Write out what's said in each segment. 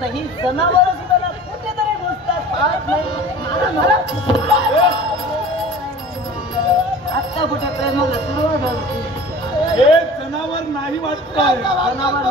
नाही जनावर सुद्धा कुठेतरी गोष्टात पाहत नाही आता कुठे प्रेमाला सुरुवात झाली. हे जनावर नाही वाटतंय. जनावर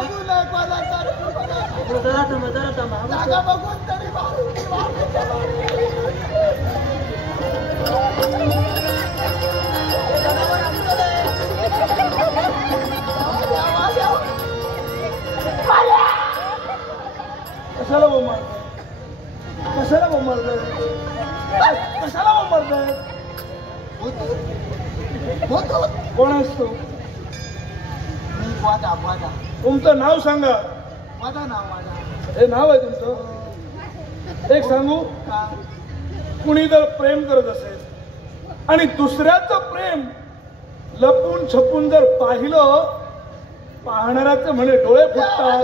कशाला बोंबाळताय? कशाला बोंबाळताय? कशाला बोंबाळताय? कोण आहेस तू? तुमचं नाव सांगा. माझं नाव हे नाव आहे तुमचं? एक सांगू, कुणी जर प्रेम करत असेल आणि दुसऱ्याचं प्रेम लपून छपून जर पाहिलं, पाहणाऱ्याचे म्हणे डोळे फुटतात.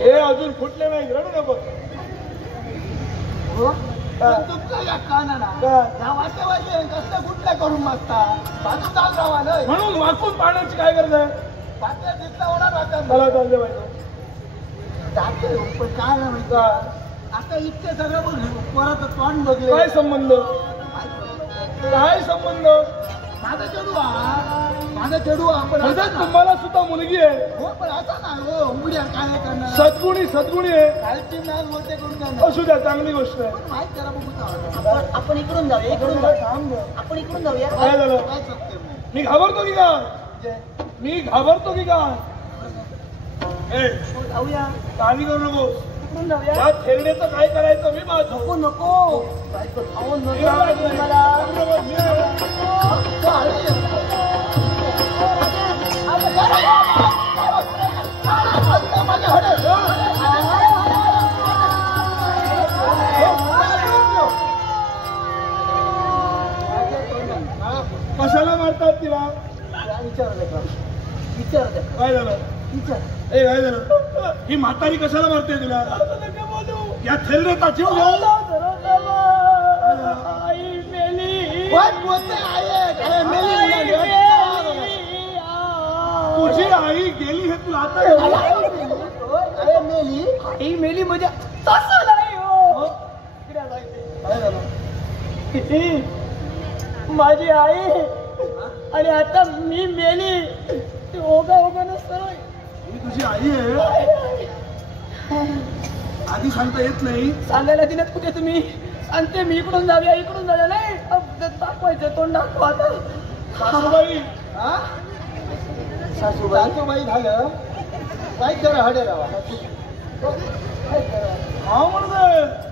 हे अजून फुटले नाही, रडू नको. करून मागता म्हणून वाकून पाहण्याची काय गरज आहे? मला चालले पाहिजे. पण काय नाही माहिती आता इतके सगळं बघ परत तोंड बघले. काय संबंध? काय संबंध? माझा चढू आपण तुम्हाला सुद्धा मुलगी आहे. हो पण आता नाही हो उघड्या काय करणार. सद्गुणी आहे. खालची मॅल मोठे करून करणार. असू द्या, चांगली गोष्ट आहे. माहित करा बघू. आपण इकडून जाऊया. इकडून आपण इकडून जाऊया. काय झालं? मी घाबरतो की काय? मी घाबरतो की काय? जाऊया. काळजी करू नको. इकडून जाऊया. या थेरडेचं काय करायचं मी माझं. नको नको कशाला मारतात तिला? विचार काय झालं? ए काय झालं? ही म्हातारी कशाला मारते तुला? या थेरडेचा जीव घेऊ. तुझी आई गेली हे तुला आता मेली मेली म्हणजे तसं नाही हो. काय झालं? माझी आई आणि आता मी मेली. ओगा नसतं. ही तुझी आई आहे? आधी सांगता येत नाही? सांगायला दिलेत कुठे तुम्ही? सांगते मी. इकडून जाऊया. नाही दाखवायचं तोंड दाखवा. आता सासूबाई झालं काय जरा हडे राहा. हा म्हणत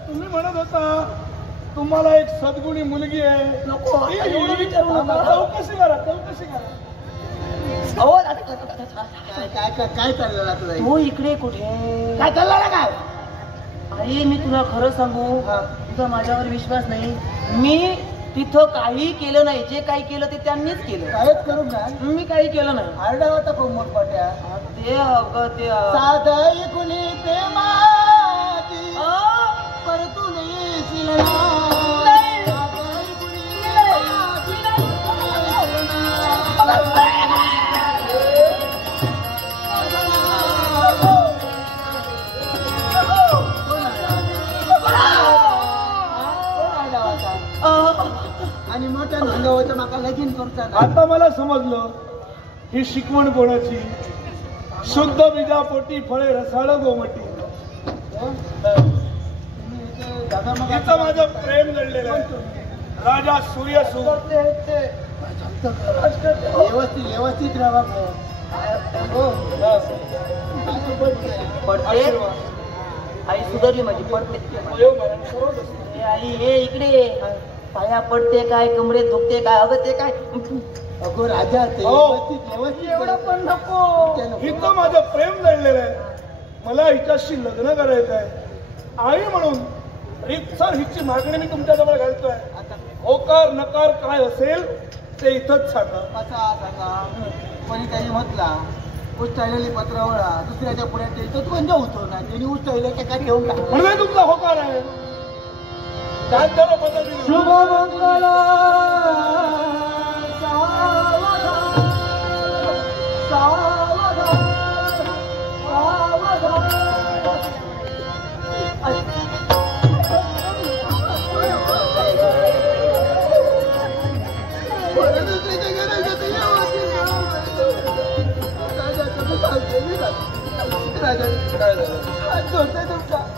तुम्ही म्हणत होता तुम्हाला एक सद्गुणी मुलगी आहे. नको एवढं विचारू नका. चौकशी करा. काय चाललेला तुला? तू इकडे कुठे काय चालला? काय आई मी तुला खरं सांगू, तुझा माझ्यावर विश्वास नाही. मी तिथं काही केलं नाही. जे काही केलं ते त्यांनीच केलं. काहीच करून काय? मी काही केलं नाही. आरडा होता कोमट पाट्या. ते ते साधं कुणी प्रेमाची परतून येशील आणि मोठ्या नंगावचं माका लगीन करतात. आता मला समजलं ही शिकवण कोणाची. शुद्ध बीजापोटी फळे रसाळ गोमटी. तिचं माझं प्रेम जडलेलं आहे. राजा सूर्यसूर व्यवस्थित राहा. आई सुधारली माझी. पडते आई हे इकडे पाया पडते काय, कमरेत दुखते काय, अगं ते काय अगो राजा ते एवढं पण नको. हिचं माझं प्रेम जडलेलं आहे. मला हिच्याशी लग्न करायचं आहे. आई म्हणून रीतसर हिची मागणी मी तुमच्याजवळ घालतोय. होकार नकार काय असेल ते इथंच सांगा. पण त्यांनी म्हटला उष्टाळलेली पत्रावळा दुसऱ्याच्या पुढ्यात द्यायचं तू म्हणजे होतो ना त्यांनी उष्टाळले काय घेऊन टाक म्हणजे तुमचा होकार आहे त्यात जरा पद्धती शुभ मंगल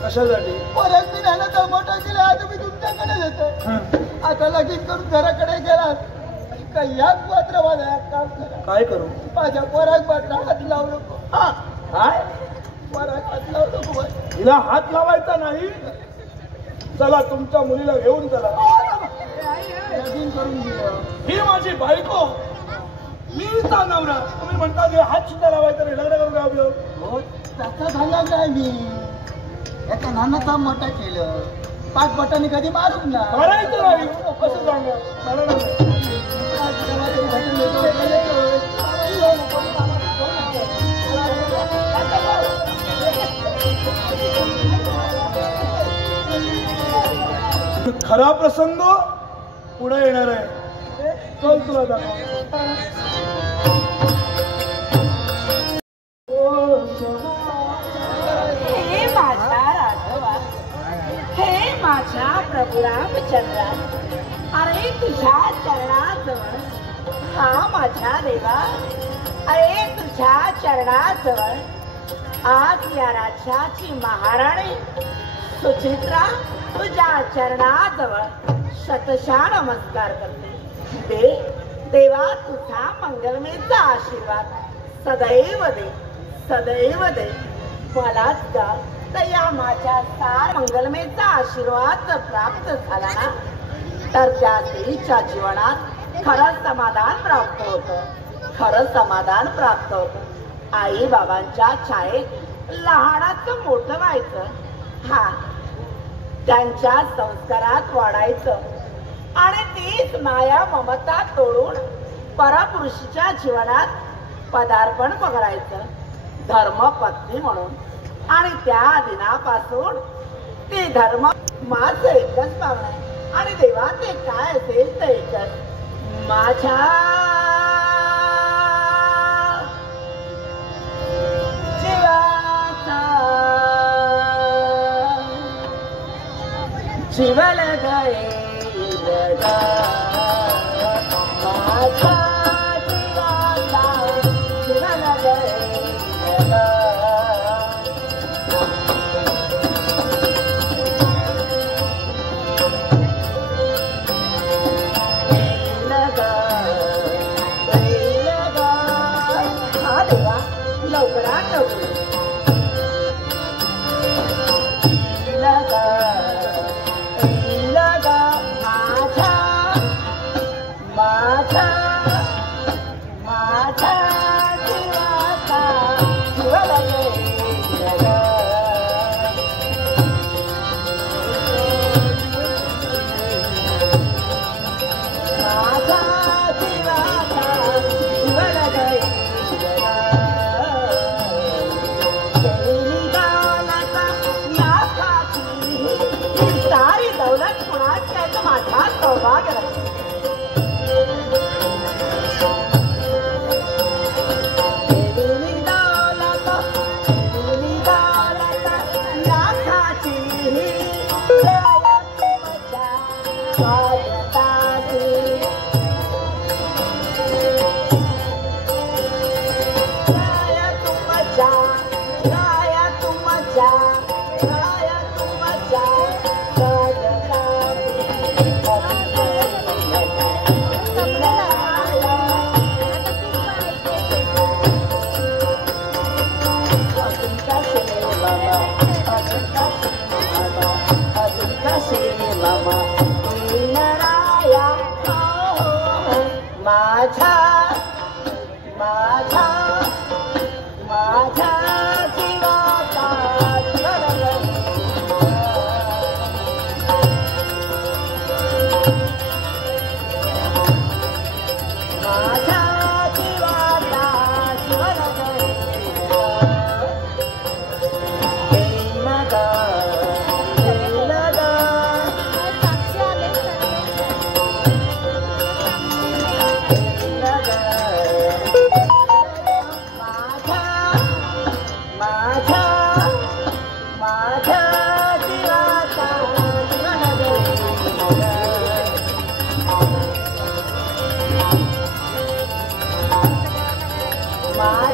कशासाठी परत मी नाना मोठा केला आता मी तुमच्याकडे येतो आता लगीन करून घराकडे गेलात का याच पात्र माझा काम करा काय करू माझ्या पराग पात्र हात लावू नको काय पराग हात लावू नको हिला हात लावायचा नाही चला तुमच्या मुलीला घेऊन चला लगीन करून दिलं ही माझी बायको मी नवरा तुम्ही म्हणता की हात सुद्धा लावायचा नाही लग्न करून गावी हो तसं झालं काय मी एका नानाचा मोठा केलं 5 बटाने कधी मारून ना मारायचं नाही असं सांगा मला नाही खरा प्रसंग पुढे येणार आहे चल तुला दाखव हे माझ्या राघवा हे माझ्या प्रभू रामचंद्रा अरे तुझ्या चरणाजवळ हा माझ्या देवा अरे तुझ्या चरणाजवळ आज या राज्याची महाराणी सुचित्रा तुझ्या चरणाजवळ शतशः नमस्कार करते देवा तुझा मंगलमयचा आशीर्वाद सदैव दे मलाच का तर या माझ्या सार मंगलमयचा आशीर्वाद जर प्राप्त झाला ना तर त्या स्त्रीच्या जीवनात खरंच समाधान प्राप्त होतं आई बाबांच्या छायेत लहानाचं मोठं व्हायचं हा त्यांच्या संस्कारात वाढायचं आणि तीच माया ममता तोडून परपुरुषीच्या जीवनात पदार्पण पकडायचं धर्मपत्नी म्हणून आणि त्या दिनापासून ते धर्म माझं एकच पावण आहे आणि देवा ते काय असेल तर एकच माझ्या जीवाचा जीवन गए माझ्या जीवाचा जीवन गए लवकरात लवकर माझ्या जीवाचा जीवन सारी दौलत कुणाच्या माझ्या सौभाग्य माझ्या जीवाचा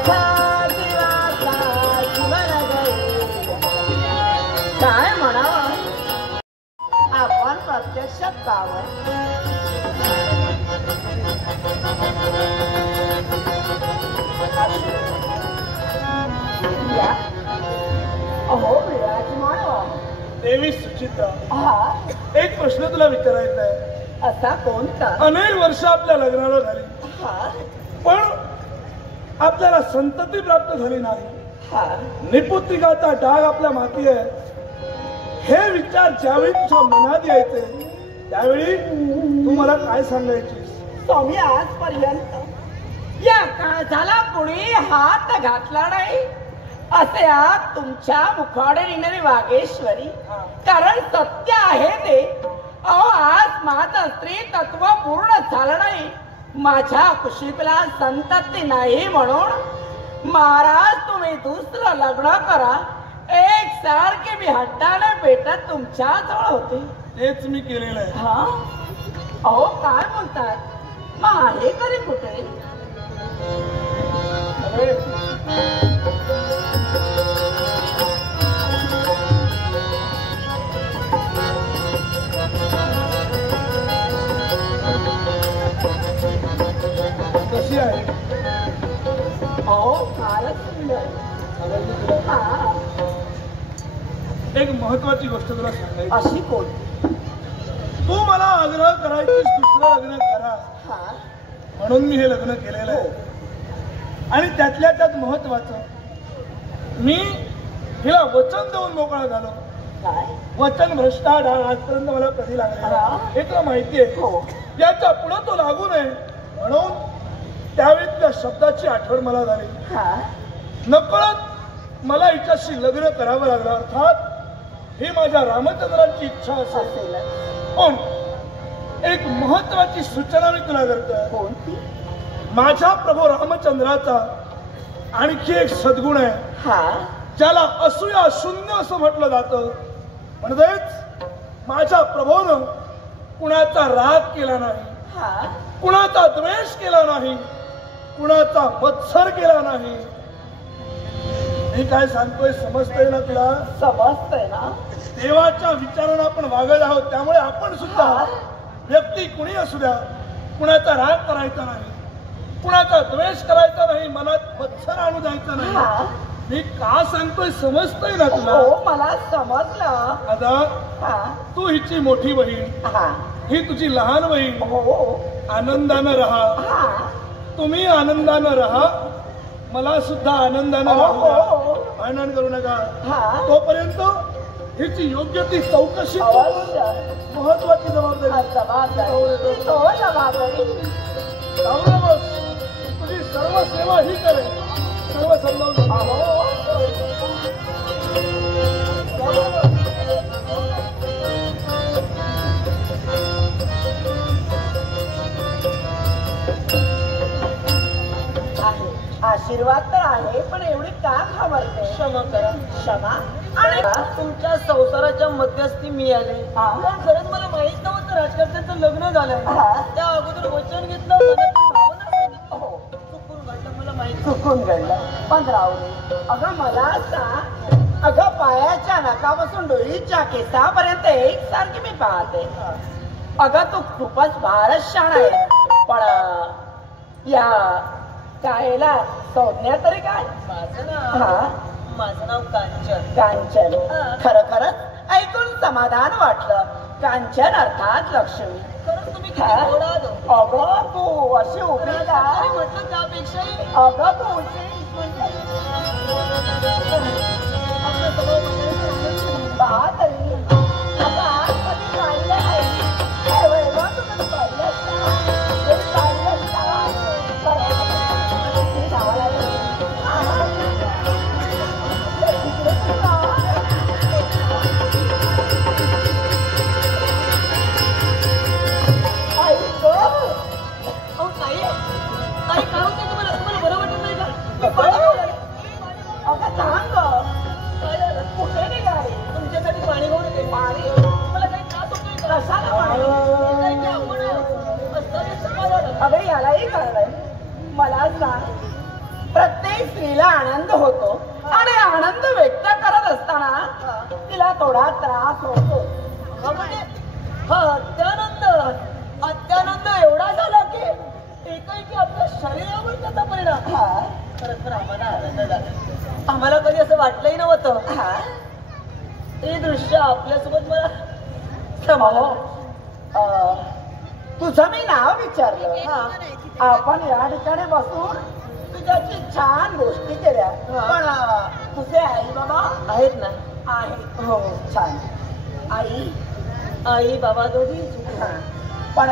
माझा जीवाचा जीवन गई. काय म्हणावं आपण प्रत्यक्षात पाहावं. या. अहो विराजमान देवी सुचित्रा, हा एक प्रश्न तुला विचारायचा आहे. असा कोणता? अनेक वर्ष आपल्या लग्नाला झाली, हा पण आपल्याला संतती प्राप्त झाली नाही. हा निपुत्रिकाचा डाग आपल्या माती आहे. हे विचार ज्यावेळी तुझ्या मनात यायचे त्यावेळी तू मला काय सांगायचीस? स्वामी आजपर्यंत या काळजाला कुणी हात घातला नाही असे आज तुमच्या मुखाडे निघणारी वागेश्वरी. कारण सत्य आहे ते. अहो आज माझं स्त्री तत्व पूर्ण झालं नाही. माझ्या कुशीला संतती नाही म्हणून महाराज तुम्ही दुसरं लग्न करा. एक सारखे मी हट्टाने भेटत तुमच्या जवळ होते. तेच मी केलेलं आहे. हा अहो काय बोलतात? मग आहे तरी कुठे? कशी आहे? अहो फारच सुंदर. हा एक महत्वाची गोष्ट तुला सांगायची. अशी कोणती? तू मला आग्रह करायचीस दुसरं लग्न करा हा म्हणून मी हे लग्न केलेलं आहे. आणि त्यातल्या त्यात महत्वाचं, मी हिला वचन देऊन मोकळा झालो. काय? वचन भ्रष्टा डाग आजपर्यंत मला कधी लागला हे तुला माहिती आहे. हो. याच्या पुढे तो लागू नये म्हणून त्यावेळी त्या शब्दाची आठवण मला झाली. हा नकळत मला हिच्याशी लग्न करावं लागलं. अर्थात ही माझ्या रामचंद्रांची इच्छा असेल. असेल. पण एक महत्वाची सूचना मी तुला करतोय. कोणती? माझ्या प्रभू रामचंद्राचा आणखी एक सद्गुण आहे हा ज्याला असूया शून्य असं म्हटलं जातं. म्हणजेच माझ्या प्रभूनं कुणाचा राग केला नाही, हा कुणाचा द्वेष केला नाही, कुणाचा मत्सर केला नाही. मी काय सांगतोय समजतंय ना तुला? समजतंय ना? देवाच्या विचारानं आपण वागत आहोत. त्यामुळे आपण सुद्धा व्यक्ती कुणी असू द्या कुणाचा राग करायचा नाही, कुणाचा द्वेष करायचा नाही, मनात मत्सर आणू द्यायचा नाही. हा मी का सांगतोय समजतंय ना तुला? हो मला समजलं. आता हा तू हिची मोठी बहीण, हा ही तुझी लहान बहीण. हो आनंदानं राहा, हा तुम्ही आनंदानं राहा, मला सुद्धा आनंदानं राहू द्या. भांडण करू नका. हा तोपर्यंत हिची योग्य ती चौकशी अवश्य. महत्वाची जबाबदारी. हा, जबाबदारी. हो जबाबदारी. चांगलं बस. तुझी सर्व सेवा ही करेल, सर्व समजावून अहो आहे. आशीर्वाद तर आहे पण एवढी का घाबरते? क्षमा करा. क्षमा आणि तुमच्या संसाराच्या मध्यस्थी मी आले. हा. पण खरंच मला माहित नव्हतं राजकारण्याचं लग्न झालंय. हा. त्या अगोदर वचन घेतलं, मनातली भावना सांगितली. हो चुकून घडलं मला माहित. चुकून घडलं पण राहू दे. अगं मला सांग, अगं पायाच्या नाकापासून डोळीच्या केसापर्यंत एकसारखी मी पाहते. अगं तू खूपच फारच शाण आहे. पण या कायला संज्ञा तरी काय? माझं नाव कांचन. कांचन. हा. खरंच ऐकून समाधान वाटलं. कांचन अर्थात लक्ष्मी. खरंच तुम्ही किती हा. गोड आहात. अगं तू अशी उभी तरी का? म्हटलं त्यापेक्षाही अगं तू उशी आपला स्वभाव बघायला बातरी आता आज कधी पाहिलं नाही. हे वैभव तू कधी पाहिलंस का? हे पाहिलंस का? किती धावा लागली. तिकडे तुला आई गं. अहो ताई, ताई काय होते तुम्हाला? तुम्हाला बरं वाटत नाही का? अगं, पाणी घेऊन आले. अगं थांब गं. काय झालं? कुठे निघाली? तुमच्यासाठी पाणी घेऊन येते. पाणी? तुम्हाला काही त्रास होतोय का? कशाला पाणी? हे काय की आपण अस्ताव्यस्त काय झालं? अगं यालाही कळलंय. मला सांग प्रत्येक स्त्रीला आनंद होतो आणि आनंद व्यक्त करत असताना तिला थोडा त्रास होतो. अत्यानंद एवढा झाला की एकाएकी आपल्या शरीरावर त्याचा परिणाम. खरंच तर आम्हाला आनंद झाला. आम्हाला कधी असं वाटलंही नव्हतं. ते दृश्य आपल्यासोबत मला तुझं मी नाव विचारलं. आपण या ठिकाणी बसून तुझ्याची छान गोष्टी केल्या. पण तुझे आई बाबा आहेत ना? आहेत. हो छान. आई बाबा दोघी. पण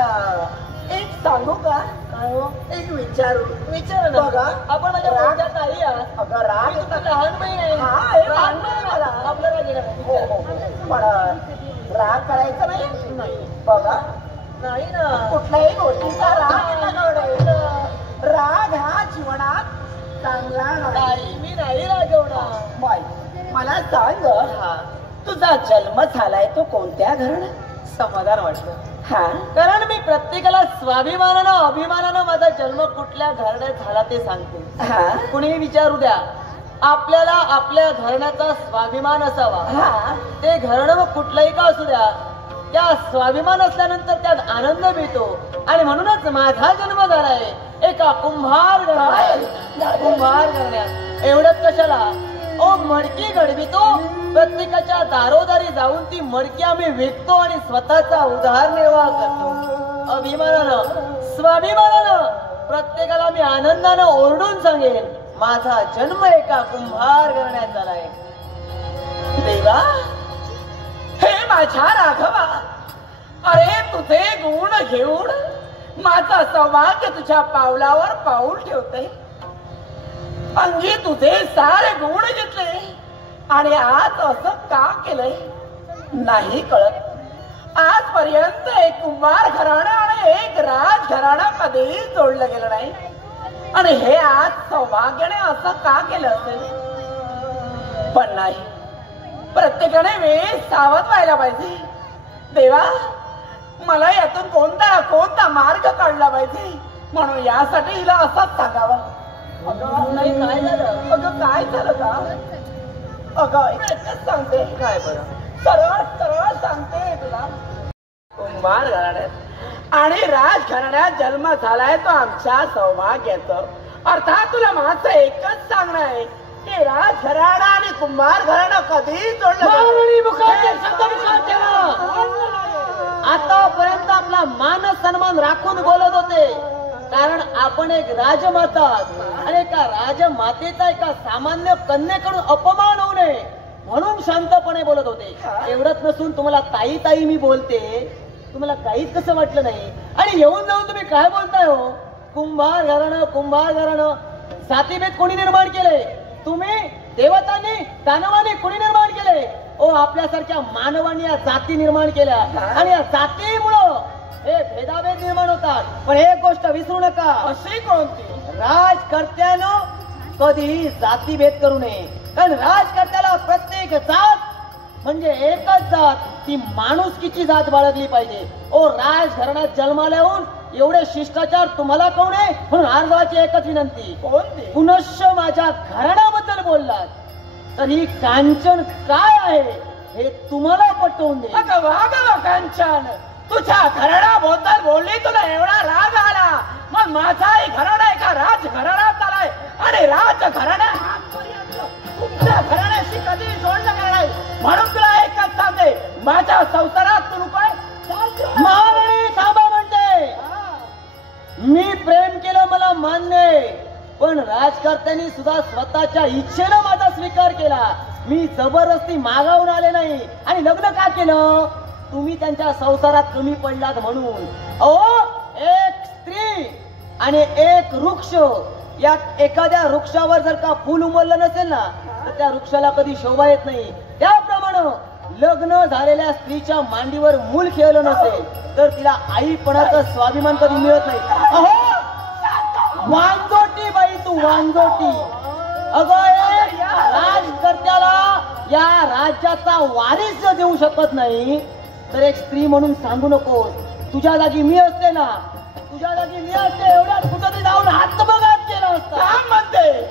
एक सांगू का? काय हो? एक विचारू ना. बघा, आपण माझ्या मोठ्यात आई आहात. अगं राग येतो. लहान बहीण आहे. लहान बहीण मला. आपलं राग येणार नाही. पण राग करायचा नाही. बघा, नाही ना. कुठल्याही गोष्टीचा राग नका. राग हा जीवनात चांगला नाही. मी नाही रागवणार. बाई, मला सांग, तुझा जन्म झालाय तो कोणत्या घराण्यात? समाधान वाटलं. हा, कारण मी प्रत्येकाला स्वाभिमानानं अभिमानानं माझा जन्म कुठल्या घराण्यात झाला ते सांगते. हा, कुणीही विचारू द्या, आपल्याला आपल्या घराण्याचा स्वाभिमान असावा. ते घराणं मग कुठलंही का असू द्या, त्या स्वाभिमान असल्यानंतर त्यात आनंद मिळतो. आणि म्हणूनच माझा जन्म झालाय एका कुंभार घराण्यात. कुंभार घराण्यात. एवढंच कशाला, ओ मडकी घडवितो. प्रत्येकाच्या दारोदारी जाऊन ती मडकी आम्ही विकतो आणि स्वतःचा उदरनिर्वाह करतो. अभिमानानं स्वाभिमानानं प्रत्येकाला मी आनंदानं ओरडून सांगेन, माझा जन्म एका कुंभार घराण्यात झालाय. देवा, हे माझ्या राघवा, अरे तुझे गुण घेऊन माझं सौभाग्य तुझ्या पावलावर पाऊल ठेवते. अंगी तुझे सारे गुण घेतले आणि आज असं का केलंय नाही कळत. आजपर्यंत एक कुंभार घराणं आणि एक राज घराणं कधीच जोडलं गेलं नाही. आणि हे आज सौभाग्याने असं का केलं असेल? पण नाही, प्रत्येकाने वेळ सावध व्हायला पाहिजे. देवा, मला यातून कोणता मार्ग काढला पाहिजे. म्हणून यासाठी हिला असंच सांगावं. अगं नाही, काय झालं? अगं काय झालं का? अगं एकच सांगते. काय बरं? सरळ सरळ सांगते तुला. कुंभार घराण्यात आणि राज घराण्यात जन्म झालाय तो आमच्या सौभाग्याचं. अर्थात तुला माझं एकच सांगणं आहे की राज घराणा आणि कुंभार घराणं कधी जोडलं. आतापर्यंत आपला मान सन्मान राखून बोलत होते, कारण आपण एक राजमाता आणि एका राजमातेचा एका सामान्य कन्येकडून अपमान होऊ नये म्हणून शांतपणे बोलत होते. एवढंच नसून तुम्हाला ताई ताई मी बोलते, तुम्हाला काहीच कसं वाटलं नाही. आणि येऊन जाऊन तुम्ही काय बोलताय हो? कुंभार घराणं जातीभेद कोणी निर्माण केले? तुम्ही, देवतांनी, दानवांनी कोणी निर्माण केले? ओ आपल्यासारख्या मानवांनी या जाती निर्माण केल्या आणि या जातीमुळं हे भेदाभेद निर्माण होतात. पण एक गोष्ट विसरू नका, अशी कोणती? राजकर्त्यानं कधीही जातीभेद करू नये. कारण राजकर्त्याला प्रत्येक जात म्हणजे एकच जात, ती माणुसकीची जात बाळगली पाहिजे. ओ राजघराण्यात जन्माला येऊन एवढे शिष्टाचार तुम्हाला कोण आहे? म्हणून अर्जाची एकच विनंती, कोणती? पुनश्च माझ्या घराण्याबद्दल बोललात तर ही कांचन काय आहे हे तुम्हाला पटवून दे. अगं वागव कांचन, तुझ्या घराण्याबद्दल बोलली तुला एवढा राग आला, मग माझाही घराणा एका राज घराण्यात आलाय आणि राज घराण्या तुमच्या घराण्याशी कधी जोडलं गेलं नाही. म्हणून तुला एकच सांगते, माझ्या संसारात तू काय महाराणी थांबा म्हणते. मी प्रेम केलं मला मान्य आहे, पण राजकर्त्यांनी सुद्धा स्वतःच्या इच्छेनं माझा स्वीकार केला. मी जबरदस्ती मागावून आले नाही. आणि लग्न का केलं? तुम्ही त्यांच्या संसारात कमी पडलात म्हणून. अहो, एक स्त्री आणि एक वृक्ष, यात एखाद्या वृक्षावर जर का फुल उमललं नसेल ना तर त्या वृक्षाला कधी शोभा येत नाही. त्याप्रमाणे लग्न झालेल्या स्त्रीच्या मांडीवर मूल खेळलं नसेल तर तिला आईपणाचा स्वाभिमान कधी मिळत नाही. अहो वांजोटी बाई, तू वांजोटी. अगं राजकर्त्याला या राज्याचा वारीस देऊ शकत नाही तर एक स्त्री म्हणून सांगू नकोस. तुझ्या जागी मी असते ना, तुझ्या जागी मी असते, एवढ्यात कुठं जाऊन हात बघात केला असता. म्हणते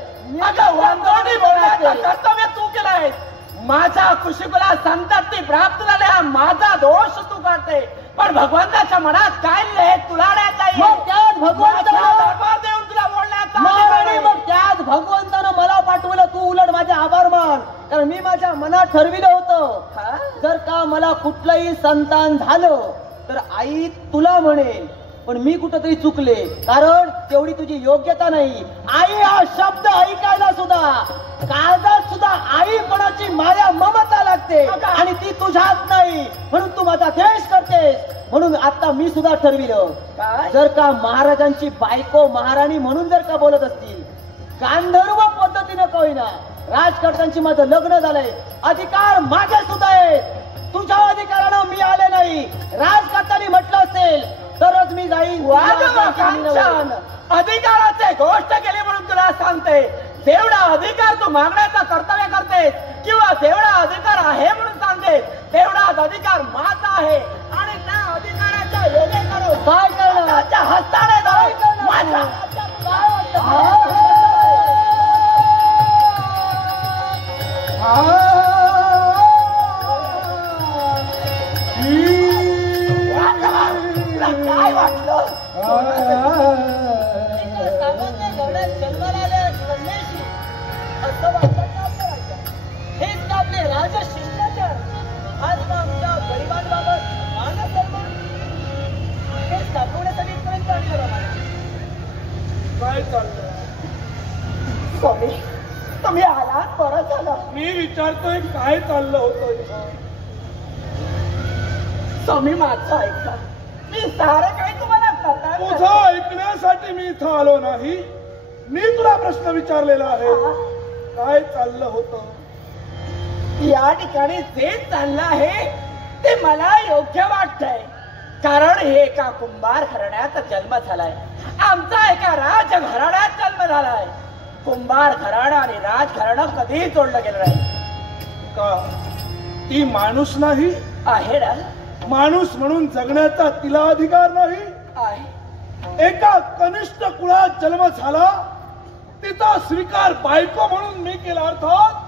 ज्या कुशिकुला संतती प्राप्त झाले हा माझा दोष तू काढते, पण भगवंताच्या मनात काय लिहिले तुला नाही जाईल. मग त्यात भगवंतानं दरबार देऊन तुला बोलण्याचा आणि मग त्यात भगवंतानं मला पाठवलं, तू उलट माझे आभार मान. कारण मी माझ्या मनात ठरविलं होतं, हा? जर का मला कुठलंही संतान झालं तर आई तुला म्हणेल, पण मी कुठंतरी चुकले, कारण तेवढी तुझी योग्यता नाही. आई हा शब्द ऐकायला सुद्धा काळजात सुद्धा आई कोणाची माया ममता लागते आणि ती तुझ्यात नाही, म्हणून तू माझा द्वेष करतेस. म्हणून आता मी सुद्धा ठरविलं, काय? जर का महाराजांची बायको महाराणी म्हणून जर का बोलत असतील, गांधर्व पद्धतीनं का होईना राजकर्त्यांची माझं लग्न झालंय, अधिकार माझे सुद्धा आहेत. तुझ्या अधिकारानं मी आले नाही. राजकर्त्यांनी म्हटलं असेल तरच मी जाईन. छान अधिकाराचे गोष्ट केली म्हणून तुला सांगते, जेवढा अधिकार तू मागण्याचा कर्तव्य करतेस किंवा जेवढा अधिकार आहे म्हणून सांगते, तेवढाच अधिकार माझा आहे. आणि त्या अधिकाराच्या योग्य करून काय करणार? त्याच्या हस्ताने धरून माझ्या काय वाटलं? सामान्य घरात जन्माला आल्या कन्येशी असं वाटतं का आपल्याला? हेच का आपले राजशिष्टाचार? आज का आमच्या गरिबांबाबत मानसन्मान हेच दाखवण्यासाठी इथपर्यंत आणलं बाबा. काय चाललंय? स्वामी तुम्ही आलात बरं झालं. मी विचारतोय काय चाललं होतं इथं? स्वामी माझं ऐका, मी सारं काही तुम्हाला करता तुझं ऐकण्यासाठी मी इथं आलो नाही. मी तुला प्रश्न विचारलेला आहे, काय चाललं होतं? या ठिकाणी जे चाललं आहे ते मला योग्य वाटतंय, कारण हे एका कुंभार घराण्याचा जन्म झालाय, आमचा एका राजघराण्यात जन्म झालाय. कुंभार घराणं आणि राजघराणं कधीही जोडलं गेलं नाही. का ती माणूस नाही? आहे ना? माणूस म्हणून जगण्याचा तिला अधिकार नाही? आहे. एका कनिष्ठ कुळात जन्म झाला, तिचा स्वीकार बायको म्हणून मी केला, अर्थात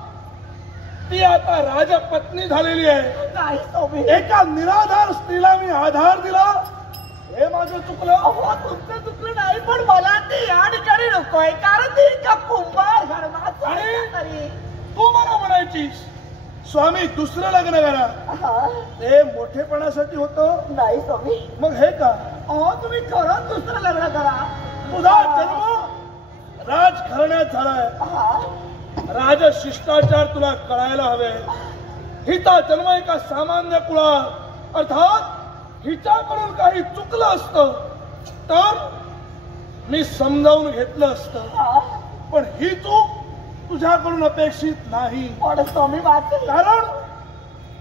ती आता राजपत्नी झालेली आहे. नाही स्वामी, एका निराधार स्त्रीला मी आधार दिला, हे माझं चुकलं? अहो, तुमचं चुकलं नाही, पण मला ती या ठिकाणी नकोय, कारण ती एका कुंभार घराण्यात आणि तू मला म्हणायचीस स्वामी दुसरं लग्न करा, हा? ते मोठेपणासाठी होतं. नाही स्वामी, मग हे का? अहो तुम्ही खरंच दुसरं लग्न करा. तुझा जन्म राजघराण्यात झालाय, हा? राजशिष्टाचार तुला कळायला हवे. हिचा जन्म एका सामान्य कुळात, अर्थात हिच्याकडून काही चुकलं असतं तर मी समजावून घेतलं असतं, हा? पण ही चूक तुझ्याकडून अपेक्षित नाही. पण स्वामी वाचलं. कारण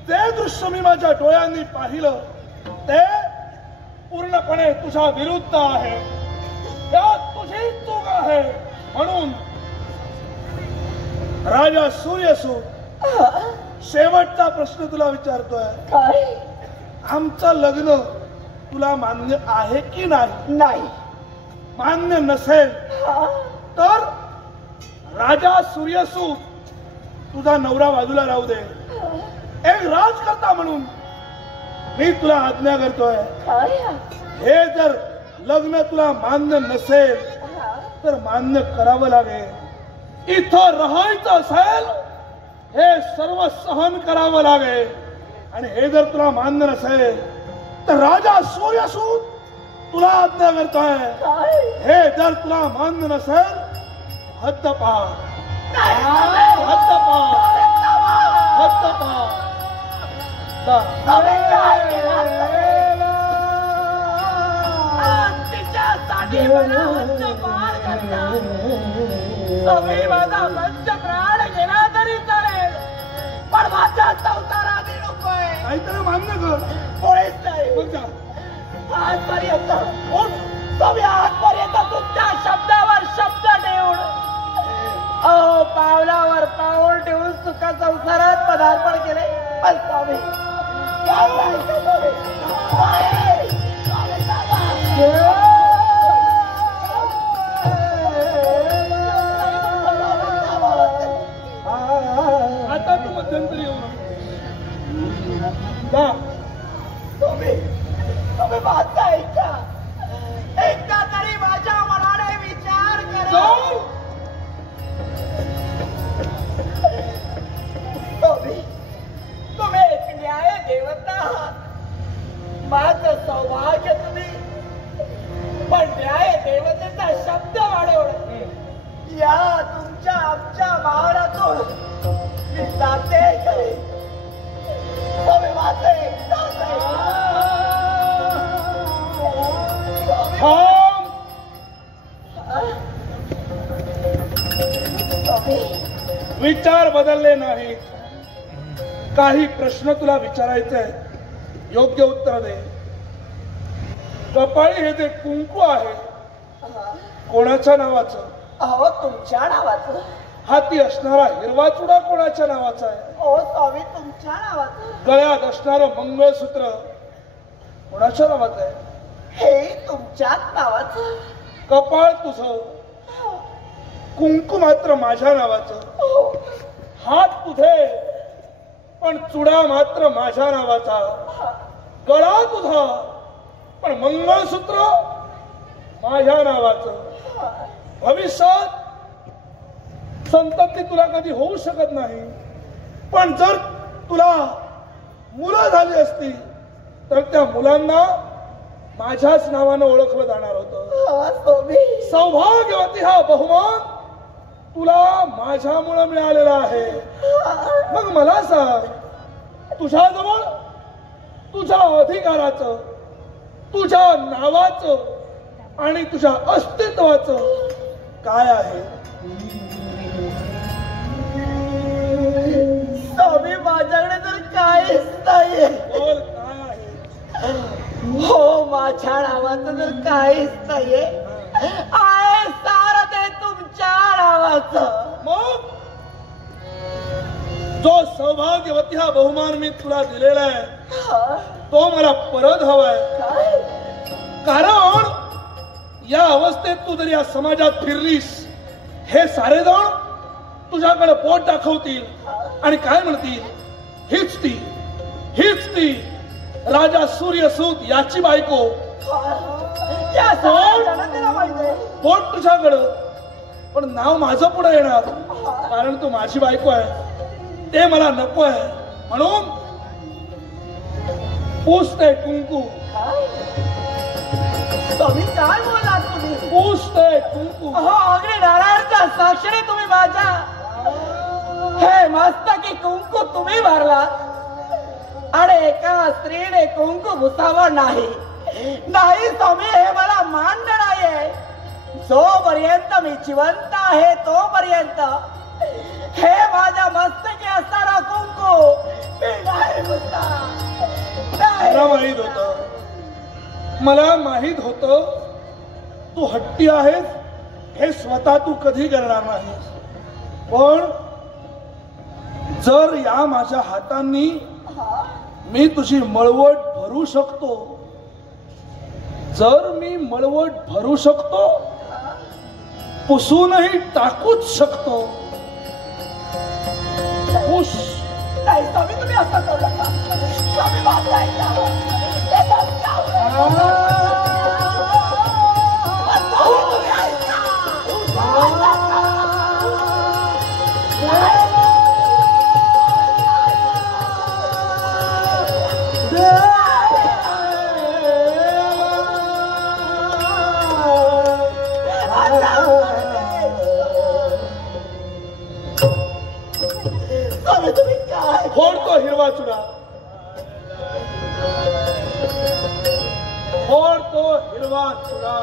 ते दृश्य मी माझ्या डोळ्यांनी पाहिलं, ते पूर्णपणे तुझ्या विरुद्ध आहे. त्यात तुझी चूक आहे. म्हणून राजा सूर्यसूत शेवटचा प्रश्न तुला विचारतोय, काय? आमचं लग्न तुला मान्य आहे की नाही? नाही. मान्य नसेल हा? तर राजा सूर्यसूत तुझा नवरा बाजूला राहू दे. एक राजकर्ता म्हणून मी तुला आज्ञा करतोय, काय? हे जर लग्न तुला मान्य नसेल हा? तर मान्य करावं लागेल. इथं राहायचं असेल हे सर्व सहन करावं लागेल. आणि हे जर तुला मान्य नसेल तर राजा सूर्यसूत तुला आज्ञा करतोय, काय? हे जर तुला मान्य नसेल हद्दपार, नाही. हद्दपार, हद्दपार. तुम्ही काय केलं? तिच्यासाठी मला हद्दपार करता. तुम्ही माझा पंच प्राण गेला तरी चालेल, पण माझ्या संसारात नकोय. काहीतरी मान्य कर. कोणीच नाही. मग जा. आजपर्यंत तुम्ही आजपर्यंत तुमच्या शब्दावर शब्द ठेवून, अहो पावलावर पाऊल ठेवून सुखा संसारात पदार्पण केले. पण स्वामी काय करायचं तुम्ही? स्वामी सांगा. आता तू मध्यंतरी येऊ नको. मी जाते घरी. स्वामी माझं एकटाच आहे. थांब. स्वामी विचार बदलले नाही. काही प्रश्न तुला विचारायचे आहेत. योग्य उत्तर दे. कपाळी हे जे कुंकू आहे कोणाच्या नावाचं? अहो तुमच्या नावाचं. हाती असणारा हिरवा चुडा कोणाच्या नावाचा आहे? हो स्वामी तुमच्या नावाचं. गळ्यात असणारं मंगळसूत्र कोणाच्या नावाचं आहे? हे तुमच्याच नावाचं. कपाळ तुझं, कुंकू मात्र माझ्या नावाचं. हो. हात तुझे पण चुडा मात्र माझ्या नावाचा. गळा तुझा पण मंगळसूत्र माझ्या नावाचं. भविष्यात संतती तुला कधी होऊ शकत नाही, पण जर तुला मुलं झाली असती तर त्या मुलांना माझ्याच नावानं ओळखलं जाणार होतं. स्वामी सौभाग्यवती हा बहुमान तुला माझ्यामुळे मिळालेला आहे. मग मला सांग, तुझ्याजवळ तुझ्या अधिकाराचं, तुझ्या नावाचं आणि तुझ्या अस्तित्वाचं काय आहे? स्वामी माझ्याकडे तर काहीच नाहीये. बोल, काय आहे? हो माझ्या नावाचं तर काहीच नाहीये. आहे सारं ते तुमच्या नावाचं. मग जो सौभाग्यवती हा बहुमान मी तुला दिलेला आहे तो मला परत हवाय. काय? कारण या अवस्थेत तू जर या समाजात फिरलीस, हे सारे जण तुझ्याकडे बोट दाखवतील आणि काय म्हणतील, हीच ती राजा सूर्यसूत याची बायको. त्या सगळ्यांना त्याला माहित आहे. बोट तुझ्याकडं, पण नाव माझं पुढे येणार कारण तू माझी बायको आहे. ते मला नको आहे. म्हणून पूजते कुंकू. तुम्ही काय बोललात तुम्ही? पूजते कुंकू. हो अग्नी नारायणच्या साक्षीने तुम्ही माझ्या हे मस्तकी कुंकू तुम्ही भरला आणि एका स्त्रीने कुंकू घुसावं नाही. स्वामी हे मला मान्य नाहीये. जोपर्यंत मी जिवंत आहे तोपर्यंत हे माझ्या मस्तकी असणारा कुंकू मी नाही घुसणार. मला माहित होतं तू हट्टी आहेस हे स्वतः तू कधी करणार नाहीस. पण जर या माझ्या हातांनी मी तुझी मळवट भरू शकतो, जर मी मळवट भरू शकतो, पुसूनही टाकूच शकतो. पुस. नाही स्वामी तुम्ही असं करू नका. स्वामी माझं ऐका. फोडतो हिरवा चुडा, फोडतो हिरवा चुडा.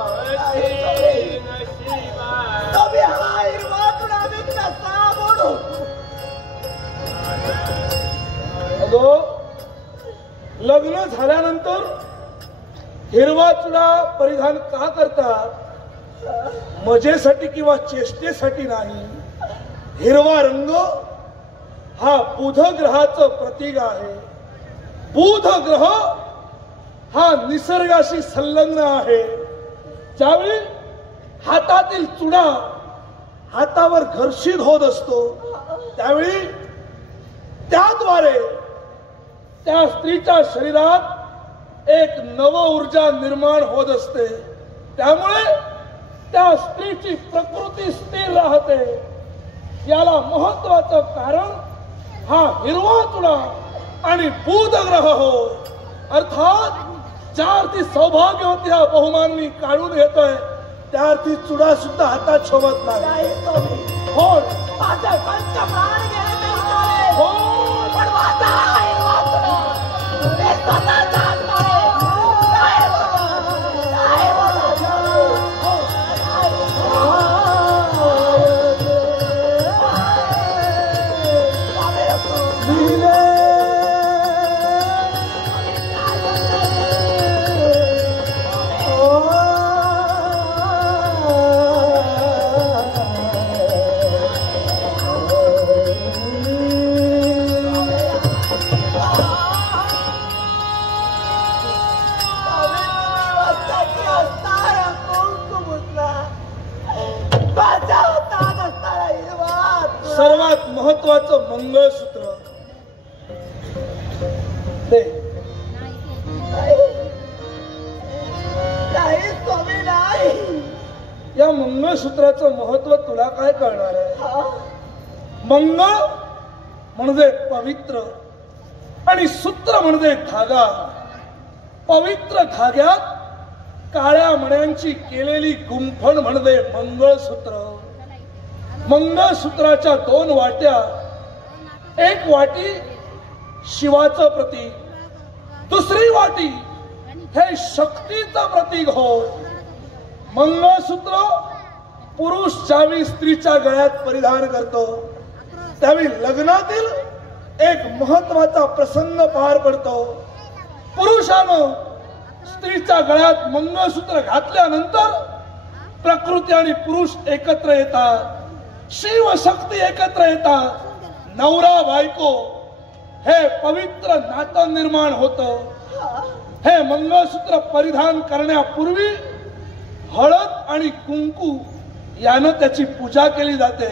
हा हिरवा चुडा मी कसा मोडू? अगो, लग्न झाल्यानंतर हिरवा चुडा परिधान का करतात? मजेसाठी किंवा चेष्टेसाठी नाही. हिरवा रंग हा बुध ग्रहाचं प्रतीक आहे. बुध ग्रह हा निसर्गाशी संलग्न आहे. ज्यावेळी हातातील चुडा हातावर घर्षित होत असतो त्यावेळी त्याद्वारे त्या स्त्रीच्या शरीरात एक नव ऊर्जा निर्माण होत असते. त्यामुळे त्या स्त्रीची प्रकृती स्थिर राहते. याला महत्वाचं कारण हा हिरवा चुडा आणि बुध ग्रह हो. अर्थात ज्या अर्थी सौभाग्यवती हा बहुमान मी काढून घेतोय त्या अर्थी चुडा सुद्धा हातात शोभत नाही. नाही स्वामी, हो माझे पंच प्राण गेले तरी चालेल, हो पण माझा आई वाचलं. मी स्वतः जात नाही. नाही बाबा, नाही बाबा. सर्वात महत्वाचं मंगळसूत्र ते नाही स्वामी, नाही. या मंगळसूत्राचं महत्व तुला काय कळणार आहे? मंगळ म्हणजे पवित्र आणि सूत्र म्हणजे धागा. पवित्र धाग्यात काळ्या मण्यांची केलेली गुंफण म्हणजे मंगळसूत्र. मंगळसूत्राच्या 2 वाट्या, एक वाटी शिवाचं प्रतीक, दुसरी वाटी हे शक्तीचं प्रतीक. हो, मंगळसूत्र पुरुष ज्यावेळी स्त्रीच्या गळ्यात परिधान करतो त्यावेळी लग्नातील एक महत्वाचा प्रसंग पार पडतो. पुरुषानं स्त्रीच्या गळ्यात मंगळसूत्र घातल्यानंतर प्रकृती आणि पुरुष एकत्र येतात, शिव शक्ती एकत्र येतात, नवरा बायको हे पवित्र नातं निर्माण होतं. हे मंगळसूत्र परिधान करण्यापूर्वी हळद आणि कुंकू यानं त्याची पूजा केली जाते.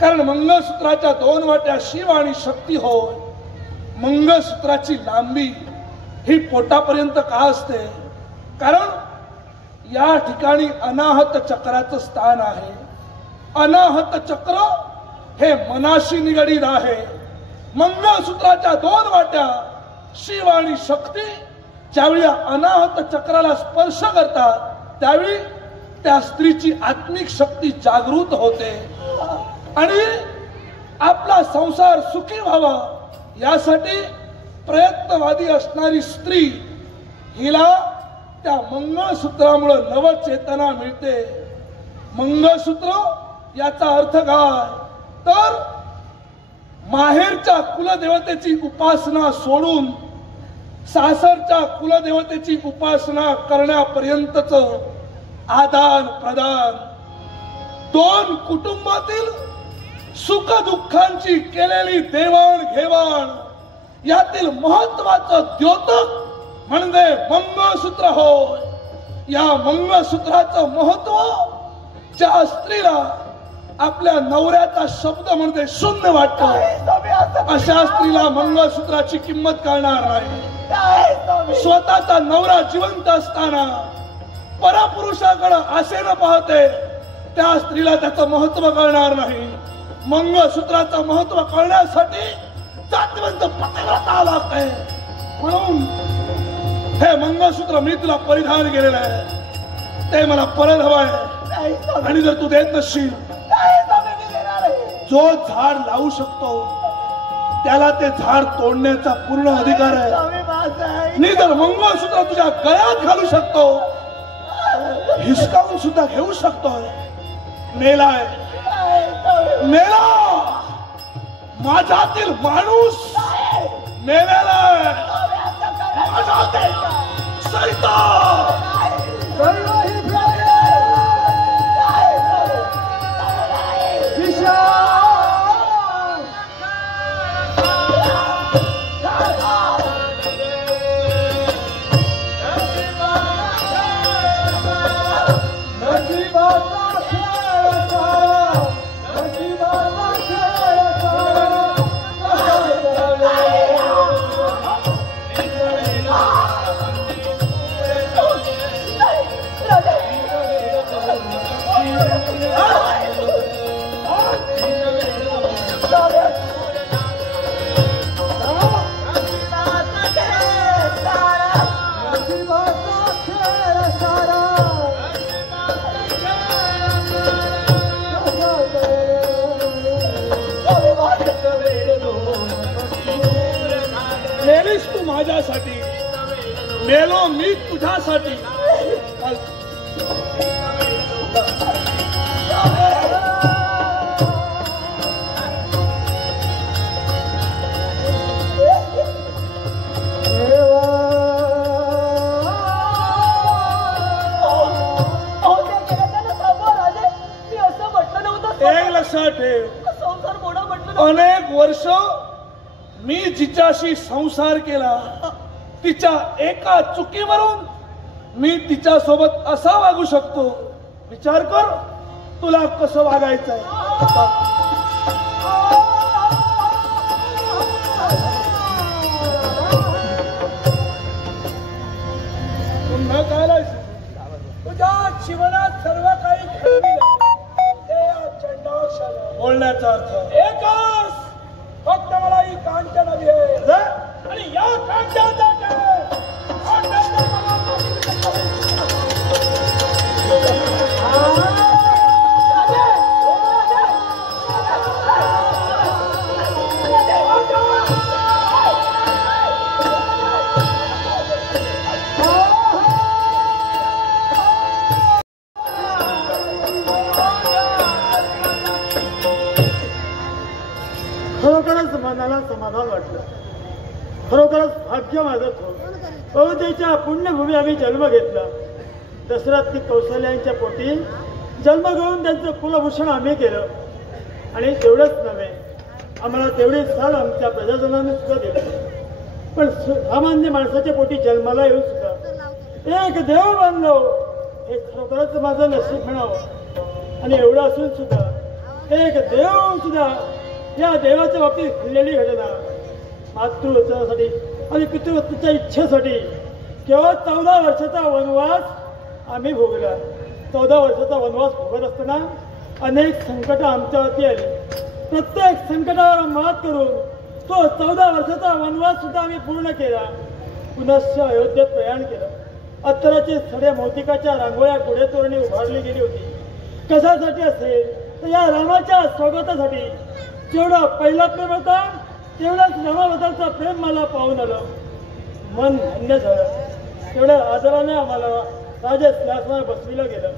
कारण मंगळसूत्राच्या 2 वाट्या शिव आणि शक्ती होय. मंगळसूत्राची लांबी ही पोटापर्यंत का असते? कारण या ठिकाणी अनाहत चक्राचं स्थान आहे. अनाहत चक्र हे मनाशी निगडीत आहे. मंगळसूत्राच्या 2 वाट्या शिव आणि शक्ती ज्यावेळी अनाहत चक्राला स्पर्श करतात त्यावेळी त्या स्त्रीची आत्मिक शक्ती जागृत होते आणि आपला संसार सुखी व्हावा यासाठी प्रयत्नवादी असणारी स्त्री हिला त्या मंगळसूत्रामुळे नवचेतना मिळते. मंगळसूत्र याचा अर्थ काय तर माहेरच्या कुलदेवतेची उपासना सोडून सासरच्या कुलदेवतेची उपासना करण्यापर्यंतच आदान प्रदान, 2 कुटुंबातील सुख दुःखांची केलेली देवाण घेवाण यातील महत्वाचं द्योतक म्हणजे मंगळसूत्र होय. या मंगळसूत्राचं महत्व ज्या स्त्रीला आपल्या नवऱ्याचा शब्द म्हणजे शून्य वाटतो अशा स्त्रीला मंगळसूत्राची किंमत कळणार नाही. स्वतःचा नवरा जिवंत असताना परपुरुषाकडे आशेनं पाहते त्या स्त्रीला त्याचं महत्व कळणार नाही. मंगळसूत्राचं महत्व कळण्यासाठी जातिवंत पतिव्रता लागते. म्हणून हे मंगळसूत्र मी तुला परिधान केलेलं आहे ते मला परत हवं आहे. आणि जर तू देत नसशील जो झाड लावू शकतो त्याला ते झाड तोडण्याचा पूर्ण अधिकार आहे. मी जर मंगळसूत्र तुझ्या गळ्यात घालू शकतो, हिसकावून सुद्धा घेऊ शकतोय. मेलाय मेला माझ्यातील माणूस मेलेला माझ्यातील सैतान माझ्यासाठी, मेलो मी तुझ्यासाठी. एक लक्षात ठेव, संसार मोडा म्हटलं अनेक वर्ष मी जिच्याशी संसार केला, तिच्या एका चुकीवरून मी तिच्या सोबत असा वागू शकतो. विचार कर, तुला कसं वागायचंय. पुन्हा काय तुझ्या जीवनात सर्व काही घडविलं ते या चंडाक्षाला बोलण्याचा अर्थ एकच, फक्त मला ही कांचन हवी आहे आणि या कांचनासाठी खरोखरच मनाला समाधान वाटलं. खरोखरच भाग्य माझं कौतेच्या पुण्यभूमी आम्ही जन्म घेतला. दशरथ कौशल्यांच्या पोटी जन्म घेऊन त्यांचं कुलभूषण आम्ही केलं. आणि तेवढंच नव्हे, आम्हाला तेवढी साल आमच्या प्रजाजनाने सुद्धा दिली. पण सामान्य माणसाच्या पोटी जन्माला येऊन सुद्धा एक देव बांधलो, हे खरोखरच माझं नशीब म्हणावं. आणि एवढं असून सुद्धा एक देव सुद्धा या देवाच्या बाबतीत घडलेली घटना मातृत्वासाठी आणि पितृत्वाच्या इच्छेसाठी केवळ 14 वर्षाचा वनवास आम्ही भोगला. 14 वर्षाचा वनवास भोगत असताना अनेक संकट आमच्यावरती आली. प्रत्येक संकटावर मात करून तो 14 वर्षाचा वनवास सुद्धा आम्ही पूर्ण केला. पुनश्च अयोध्येत प्रयाण केलं. अत्तराची सड्या मोतिकाच्या रांगोळ्या पुढे तोरणी उभारली गेली होती. कशासाठी असेल तर या रामाच्या स्वागतासाठी. जेवढा पहिला प्रेम होता तेवढाच रामाबद्दलचा प्रेम मला पाहून आलं. मन धन्य झालं. तेवढ्या आदराने आम्हाला राजसिंहासनावर बसविलं गेलं.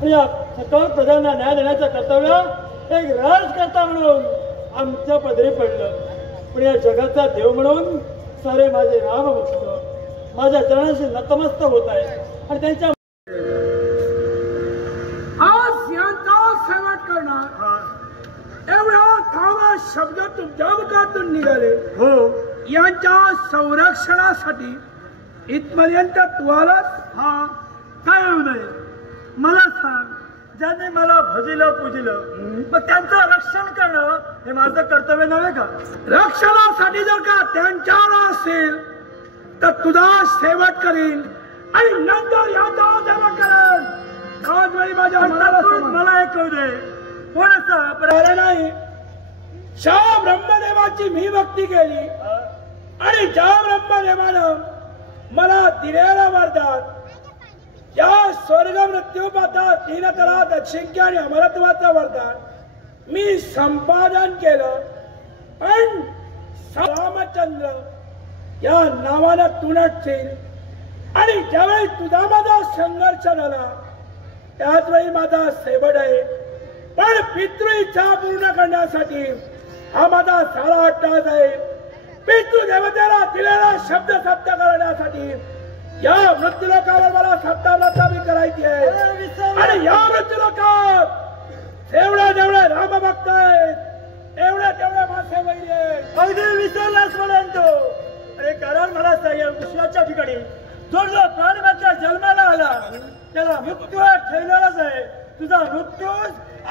आणि या सकल प्रजांना न्याय देण्याचं कर्तव्य एक राजकर्ता म्हणून आमच्या पदरी पडलं. पण या जगाचा देव म्हणून सारे माझे रामभक्त माझ्या चरणाशी नतमस्त होत आहे. आणि त्यांच्या आज यांचा शेवट करणार एवढा थांबा शब्द तुमच्या मुखातून निघाले. हो, यांच्या संरक्षणासाठी इथपर्यंत तू आलास. हा काय होऊ नये. मला सांग, ज्यांनी मला भजिलं पूजिलं मग त्यांचं रक्षण करणं हे माझं कर्तव्य नव्हे का? रक्षणासाठी जर का त्यांच्यावर असेल तर तुझा शेवट करीन आणि नंतर याचा सेवा करेन. आज वेळी माझ्या मला एक कळू दे, कोण असं बरं नाही. ज्या ब्रह्मदेवाची मी भक्ती केली आणि ज्या ब्रह्मदेवानं मला दिलेला वरदान, या स्वर्ग मृत्यू पाता तीन कला दक्षिंक्य आणि अमरत्वाचं वरदान मी संपादन केलं. पण रामचंद्र या नावानं तू नटशील आणि ज्यावेळी तुझा माझा संघर्ष झाला त्याच वेळी माझा शेवट आहे. पण पितृ इच्छा पूर्ण करण्यासाठी हा माझा सारा अट्टास आहे. पितृ देवतेला दिलेला शब्द सत्य करण्यासाठी या मृत्यूलोकावर मला सत्ताव्रता करायची आहे. आणि या मृत्यूलोकात जेवढे रामभक्त आहेत तेवढे माझे वैरी आहेत. अगदी विसरलाच म्हणतो. अरे कारण मला विश्वाच्या ठिकाणी जो प्राणी माझ्या जन्माला आला त्याला मृत्यू ठेवलेलाच आहे. तुझा मृत्यू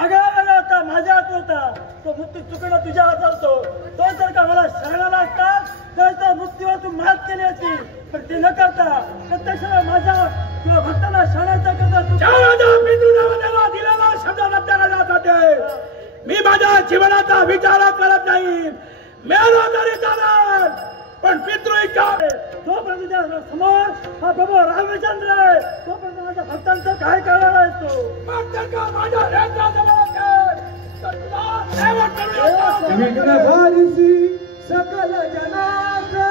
आगावाला होता, माझ्या हात होता. तो मृत्यू चुकणं तुझ्या हातात होतो. तो जर का मला शरणाला असता तर त्या मृत्यूवर तू मात केली असती. पण ते न करता प्रत्यक्ष माझ्या तुझ्या भक्ताला शरणाचा करता दिलेला शब्द रद्द करण्यासाठी मी माझ्या जीवनाचा विचार करत नाही. मेलो तरी चालेल पण पितृ इच्छा तोपर्यंत तुझ्या समोर हा प्रभू रामचंद्र आहे. तोपर्यंत माझ्या भक्तांचं काय करणार आहेस तू? मग जर का माझ्या रेंद्राजवळ असेल तर तुला सेवा करूया. सकल जनाचे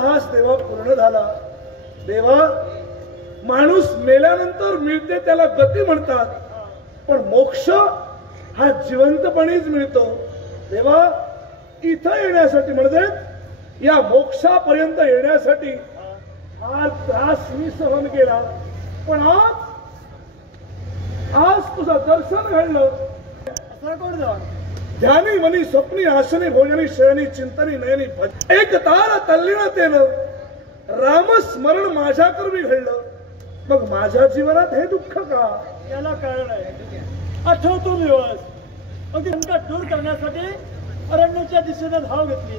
त्रास देवा पूर्ण झाला. देवा, माणूस मेल्यानंतर मिळते त्याला गती म्हणतात, पण मोक्ष हा जिवंतपणीच मिळतो. देवा, इथं येण्यासाठी म्हणजे या मोक्षापर्यंत येण्यासाठी हा त्रास मी सहन केला, पण आज तुझं दर्शन घडलं. असं कोण जाऊ ध्यानी मनी स्वप्नी आसने भोजनी शयनी चिंतनी नयनी भज एक तार तल्लीनतेनं रामस्मरण माझ्याकरवी घडलं. मग माझ्या जीवनात हे दुःख का? याला कारण आहे. आठवतो दिवस मग ती संकट दूर करण्यासाठी अरण्याच्या दिशेने धाव घेतली.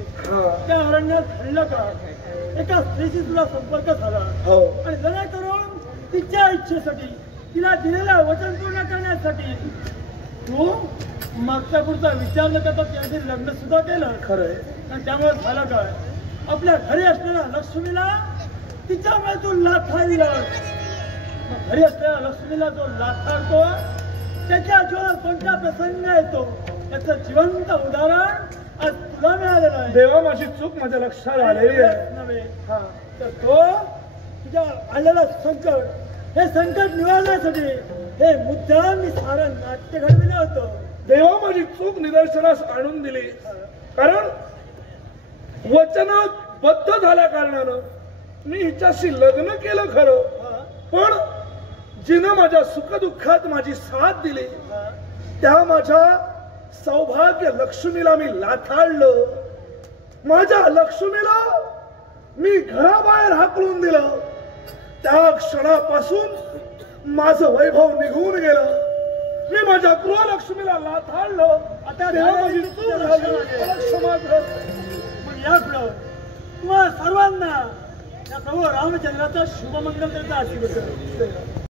त्या अरण्यात घडलं का? एका स्त्रीशी तुला संपर्क झाला आणि जेणेकरून तिच्या इच्छेसाठी, तिला दिलेला वचन पूर्ण करण्यासाठी तू मागचा पुढचा विचार न करता त्याचे लग्न सुद्धा केलं. खरंय. आणि त्यामुळे झालं काय? आपल्या घरी असलेल्या लक्ष्मीला तिच्यामुळे तू लाथाळला. घरी असलेल्या लक्ष्मीला जो लाथाळतो त्याच्या जीवनात कोणता प्रसंग येतो त्याचं जिवंत उदाहरण आज तुला मिळालेलं आहे. देवा, माझी चूक माझ्या लक्षात आलेली आहे. नव्हे तर तो तुझ्या आलेलं संकट, हे संकट निवारण्यासाठी हे मुद्दाम मी सारं नाट्य घडविलं होतं. देवा, माझी चूक निदर्शनास आणून दिली, कारण वचनात बद्ध झाल्या कारणानं मी हिच्याशी लग्न केलं खरं, पण जिनं माझ्या सुखदुःखात माझी साथ दिली त्या माझ्या सौभाग्य लक्ष्मीला मी लाथाळलं. माझ्या लक्ष्मीला मी घराबाहेर हाकलून दिलं. त्या क्षणापासून माझं वैभव निघून गेलं. मी माझ्या गृहलक्ष्मीला लाथाळलं. आता तेव्हा माझी चूक झाली. मला क्षमा कर. मग यापुढं तुम्हा सर्वांना या प्रभू रामचंद्राचा शुभमंगल करता आशीर्वाद.